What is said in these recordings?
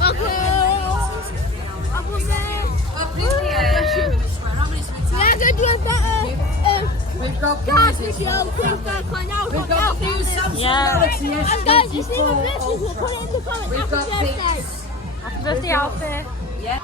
ก็คือเอาพวกแม่แล้วก็ด้วยก็We've got God, prizes. this young quick find out We've got a few Samsung Yeah. Galaxy And guys, you see the S24 pictures, we'll put it in the comments We've after got birthday. pics. Happy birthday, Alfie. Yeah.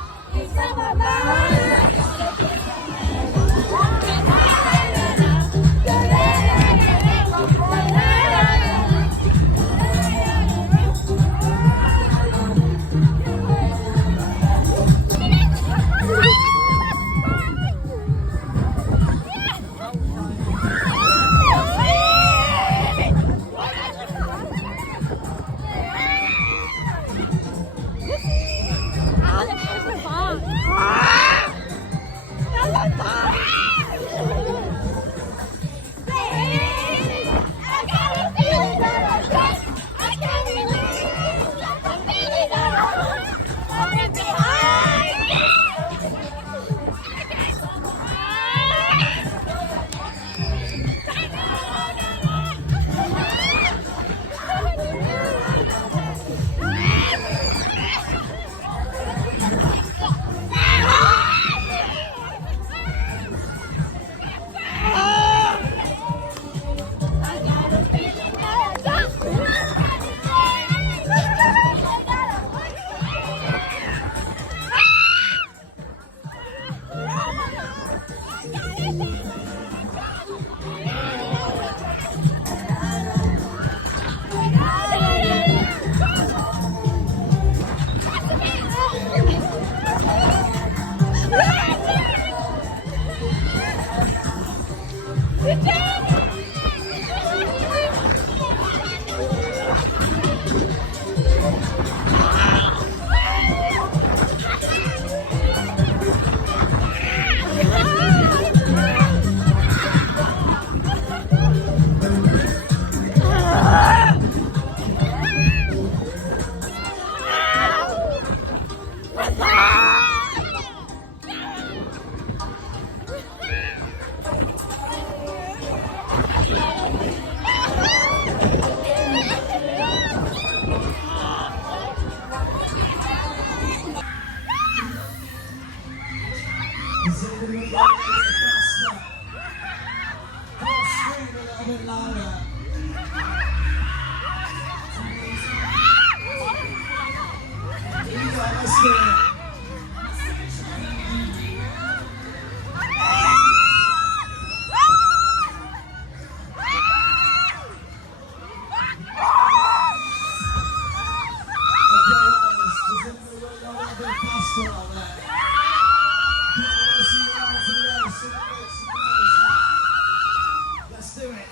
Let's do it.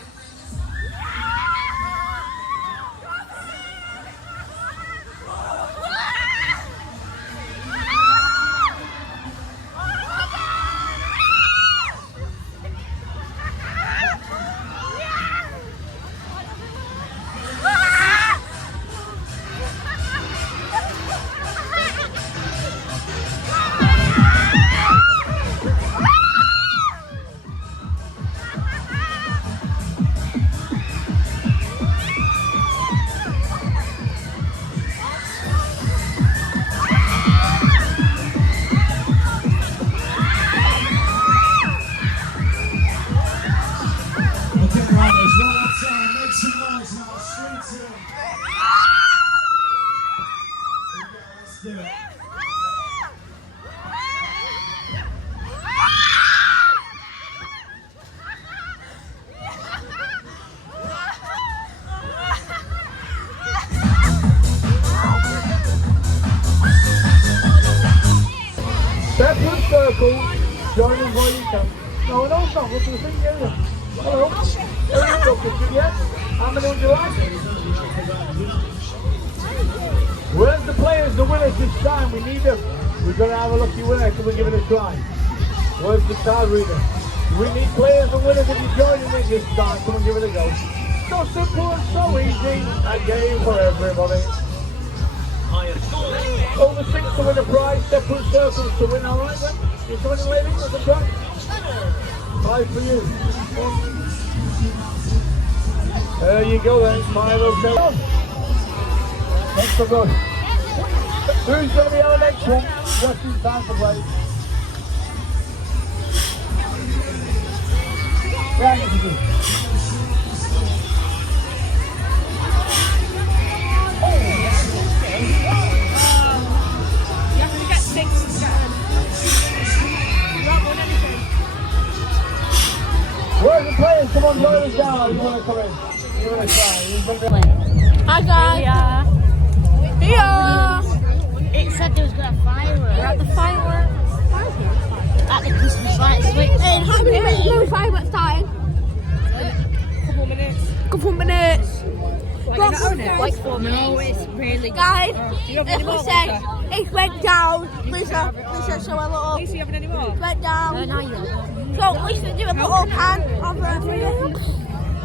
Separate circles, join us while you can. No, no, it's not good to the thing, is it? Hello? Everyone's got pictures yet? How many would you like? Where's the players, the winners this time? We need them. We've got to have a lucky winner. Can we give it a try? Where's the card reader? We need players and winners if you're joining in this time. Come and give it a go. So simple and so easy. A game for everybody. Over 6 to win a prize, separate circles to win, alright then? You joining, ladies? What's the prize? 5 for you. There you go then, 5 okay. Thanks for going. Who's going to be our next one? Just in time to play. Yeah, you can do. You have to get 6 instead. You don't want anything. Where's the players? Come on, join us down. You want to come in? You want to try? Hi guys. Here. It said there was going to fireworks. We're at the fireworks. At the Christmas lights switch. Hey, how many minutes no fireworks starting? Couple minutes. Couple minutes. Like 4 minutes. No, it's really good. Guys, Do you have if any we more? say it went down, Lisa, show a little. Lisa, you having any more? Went down. No, you So Lisa, do a little pan of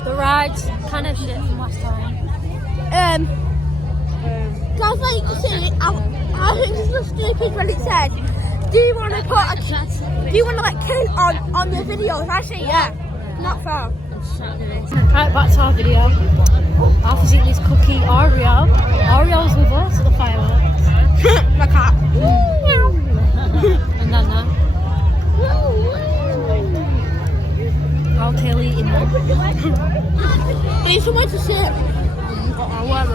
The rides, kind of shit from last time. guys, like you see, I think this is stupid when it says, do you want to put a, do you want to like Kate on the video? And I say yeah. Not fair. Right, back to our video. Alfie's eating his cookie Oreo. Oreo's with us at the fireworks. My cat. And then okay, eating them. I need somewhere to sit. Got our worm